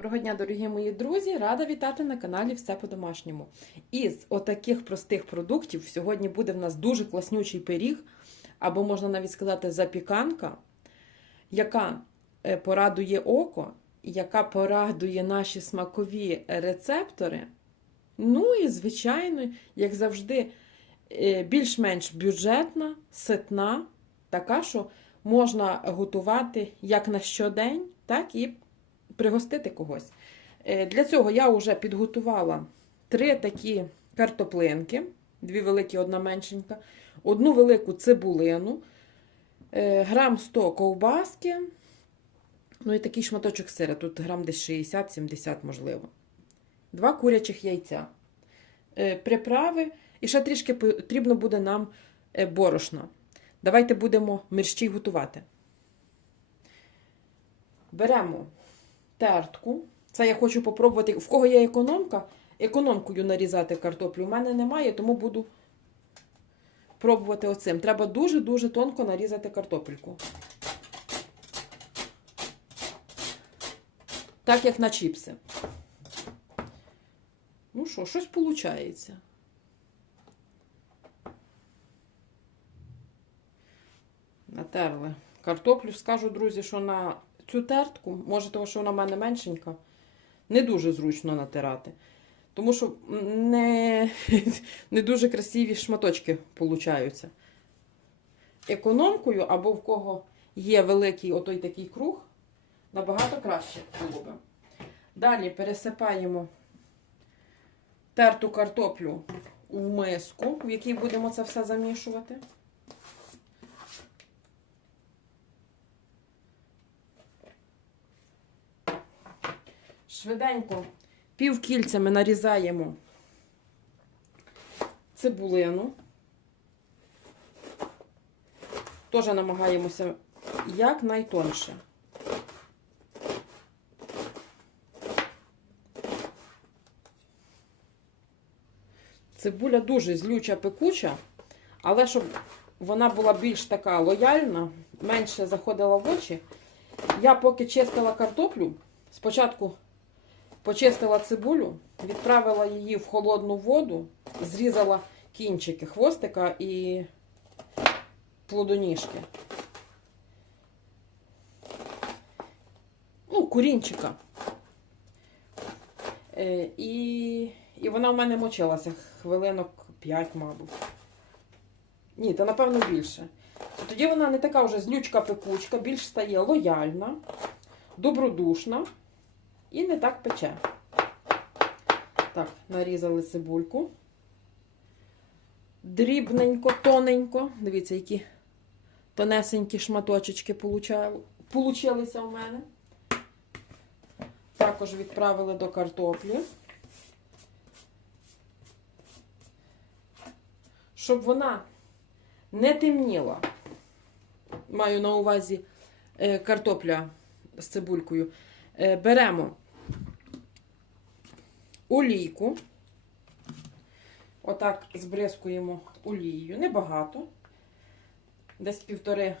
Доброго дня, дорогі мої друзі! Рада вітати на каналі Все по-домашньому. Із отаких простих продуктів сьогодні буде в нас дуже класнючий пиріг, або можна навіть сказати запіканка, яка е, порадує око, яка порадує наші смакові рецептори. Ну і, звичайно, як завжди, е, більш-менш бюджетна, ситна, така, що можна готувати як на щодень, так і пригостити когось. Е, Для цього я вже підготувала три такі картоплинки, дві великі, одна меншенька, одну велику цибулину, е, грам 100 ковбаски, ну і такий шматочок сира, тут грам десь 60-70, можливо. Два курячих яйця, е, приправи, і ще трішки потрібно буде нам борошна. Давайте будемо мерщій готувати. Беремо тертку. Це я хочу попробувати. В кого є економка, економкою нарізати картоплю. У мене немає, тому буду пробувати оцим. Треба дуже-дуже тонко нарізати картопельку. Так, як на чіпси. Ну що, щось виходить. Натерли картоплю. Скажу, друзі, що на цю тертку, може, тому що вона в мене меншенька, не дуже зручно натирати. Тому що не, не дуже красиві шматочки получаються. Економкою, або в кого є великий отой такий круг, набагато краще було би. Далі пересипаємо терту картоплю в миску, в якій будемо це все замішувати. Швиденько півкільцями нарізаємо цибулину. Теж намагаємося якнайтонше. Цибуля дуже злюча пекуча, але щоб вона була більш така лояльна, менше заходила в очі, я поки чистила картоплю, спочатку Почистила цибулю, відправила її в холодну воду, зрізала кінчики хвостика і плодоніжки. Ну, курінчика. Е, і, і вона в мене мочилася хвилинок 5, мабуть. Ні, то напевно більше. Тоді вона не така вже злючка-пекучка, більш стає лояльна, добродушна. І не так пече. Так, нарізали цибульку. Дрібненько, тоненько. Дивіться, які тонесенькі шматочечки получилися у мене. Також відправили до картоплі. Щоб вона не темніла. Маю на увазі е, картопля з цибулькою. Е, беремо олійку, отак збризкуємо олією, небагато, десь півтори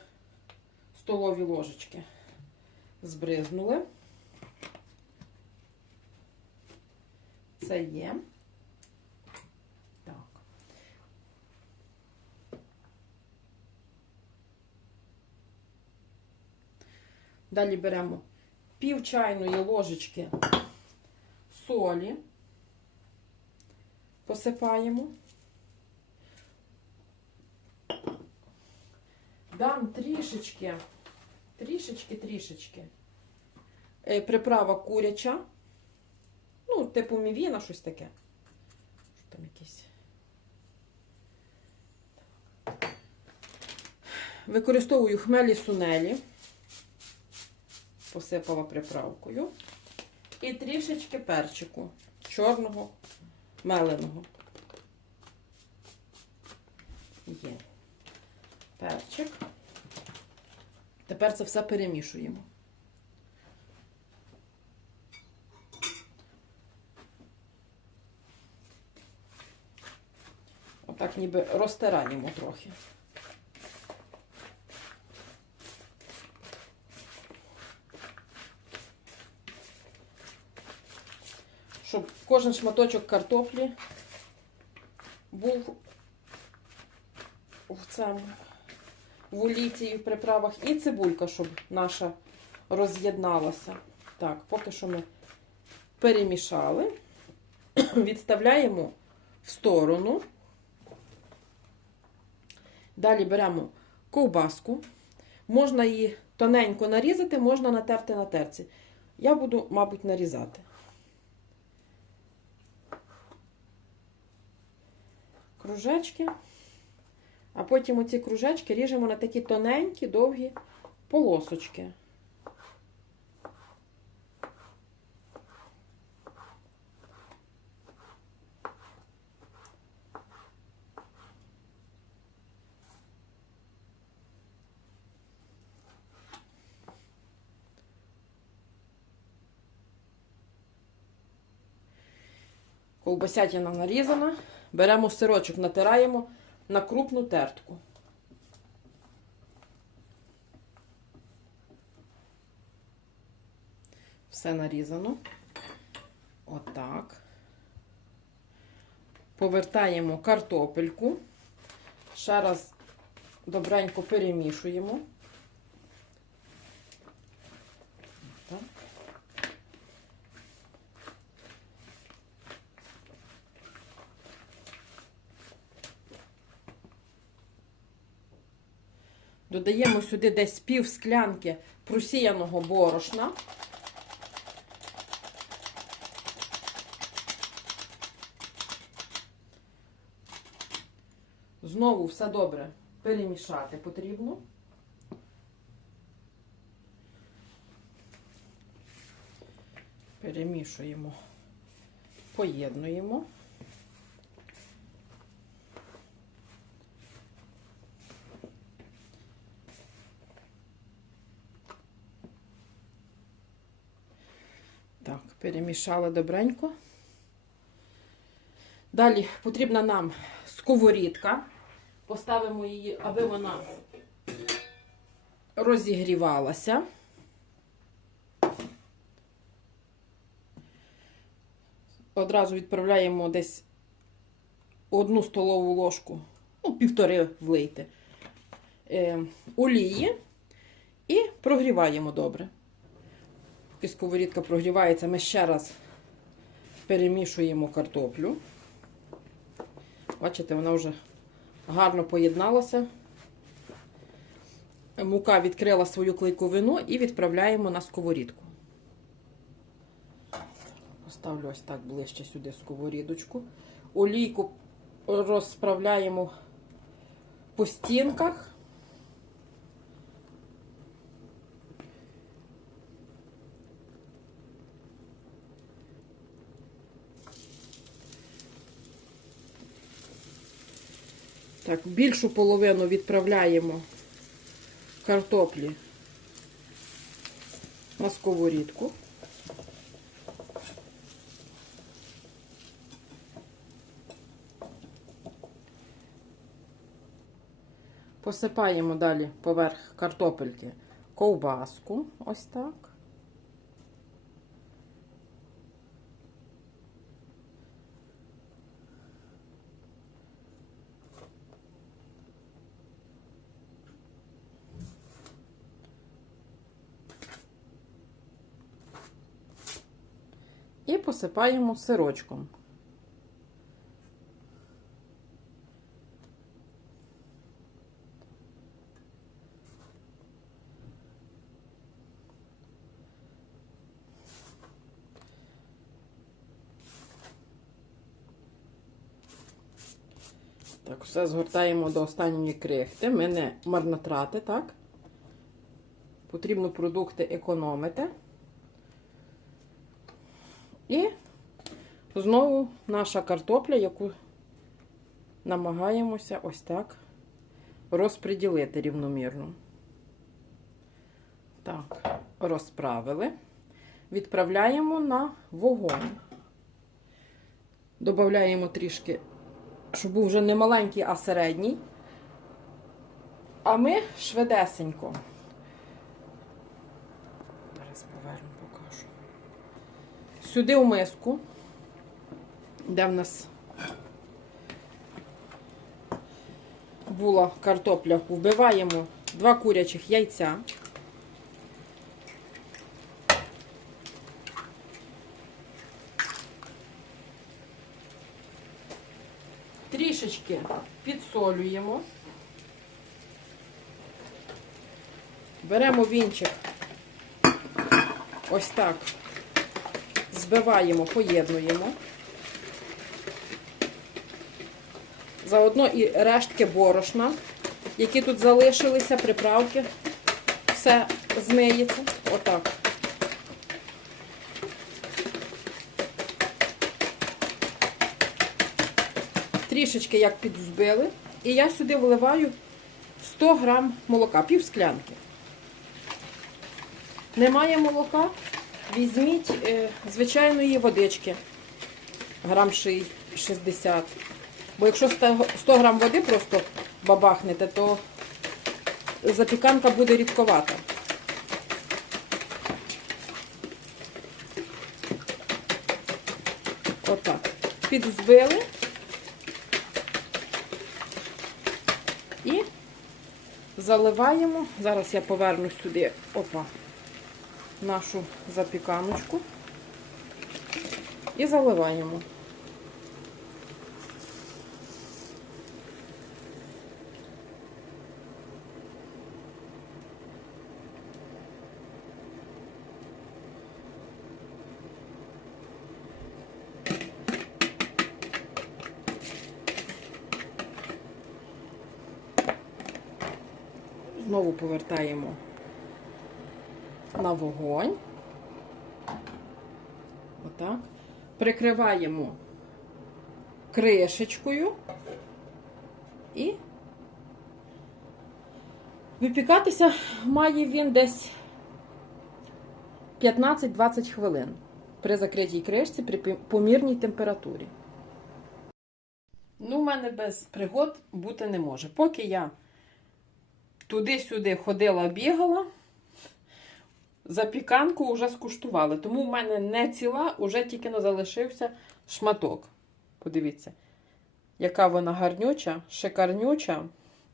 столові ложечки збризнули. Це є. Так. Далі беремо пів чайної ложечки солі посипаємо. Дам трішечки, трішечки, трішечки е, приправа куряча. Ну, типу мівіна, щось таке. Там якісь. Використовую хмелі сунелі посипала приправкою. І трішечки перчику чорного, меленого. Є перчик. Тепер це все перемішуємо. Отак ніби розтираємо трохи. щоб кожен шматочок картоплі був в цьому в олійці і в приправах, і цибулька, щоб наша роз'єдналася. Так, поки що ми перемішали, відставляємо в сторону. Далі беремо ковбаску. Можна її тоненько нарізати, можна натерти на терці. Я буду, мабуть, нарізати. Кружечки. А потім оці кружечки ріжемо на такі тоненькі, довгі полосочки. Ковбасятина нарізана. Беремо сирочок, натираємо на крупну тертку. Все нарізано. Отак. Повертаємо картопельку. Ще раз добренько перемішуємо. Додаємо сюди десь пів склянки просіяного борошна. Знову все добре перемішати потрібно. Перемішуємо, поєднуємо. Так, перемішали добренько. Далі потрібна нам сковорідка. Поставимо її, аби вона розігрівалася. Одразу відправляємо десь одну столову ложку, ну, півтори влийте, е, олії і прогріваємо добре. Поки сковорідка прогрівається, ми ще раз перемішуємо картоплю. Бачите, вона вже гарно поєдналася. Мука відкрила свою клейковину і відправляємо на сковорідку. Поставлю ось так ближче сюди сковорідочку. Олійку розправляємо по стінках. Так, більшу половину відправляємо картоплі на сковорідку. Посипаємо далі поверх картопельки ковбаску, ось так. І посипаємо сирочком. Так, все згортаємо до останньої крихти. Ми не марнотрати, так? Потрібно продукти економити. І знову наша картопля, яку намагаємося ось так розподілити рівномірно. Так, розправили. Відправляємо на вогонь. Додаємо трішки, щоб був вже не маленький, а середній. А ми швидесенько. Сюди в миску Де в нас була картопля? Вбиваємо два курячих яйця. Трішечки підсолюємо. Беремо вінчик. Ось так. Збиваємо, поєднуємо. Заодно і рештки борошна, які тут залишилися, приправки. Все змиється. Отак. Трішечки як підвбили. І я сюди вливаю 100 грам молока, пів склянки. Немає молока, візьміть е, звичайної водички, грам ши- 60. Бо якщо 100 100 грам води просто бабахнете, то запіканка буде рідковата. Отак. Підзбили. І заливаємо. Зараз я поверну сюди опа, нашу запіканочку і заливаємо. Знову повертаємо на вогонь. Отак. Прикриваємо кришечкою і випікатися має він десь 15-20 хвилин при закритій кришці при помірній температурі. Ну, в мене без пригод бути не може. Поки я туди-сюди ходила, бігала, запіканку вже скуштували. Тому в мене не ціла, уже тільки не залишився шматок. Подивіться, яка вона гарнюча, шикарнюча.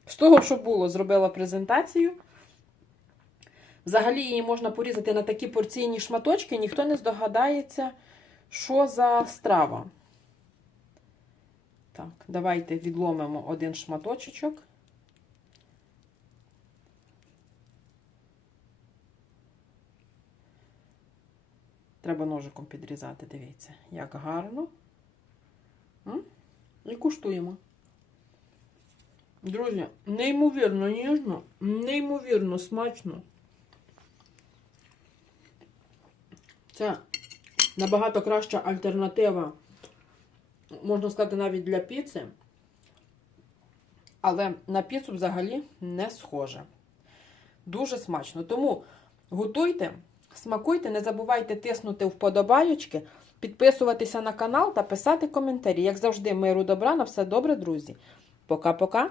З того, що було, зробила презентацію. Взагалі її можна порізати на такі порційні шматочки, ніхто не здогадається, що за страва. Так, давайте відломимо один шматочок. Треба ножиком підрізати, дивіться, як гарно. І куштуємо. Друзі, неймовірно ніжно, неймовірно смачно. Це набагато краща альтернатива, можна сказати, навіть для піци. Але на піцу взагалі не схоже. Дуже смачно. Тому готуйте, смакуйте, не забувайте тиснути вподобайочки, підписуватися на канал та писати коментарі. Як завжди, миру добра, на все добре, друзі. Пока-пока.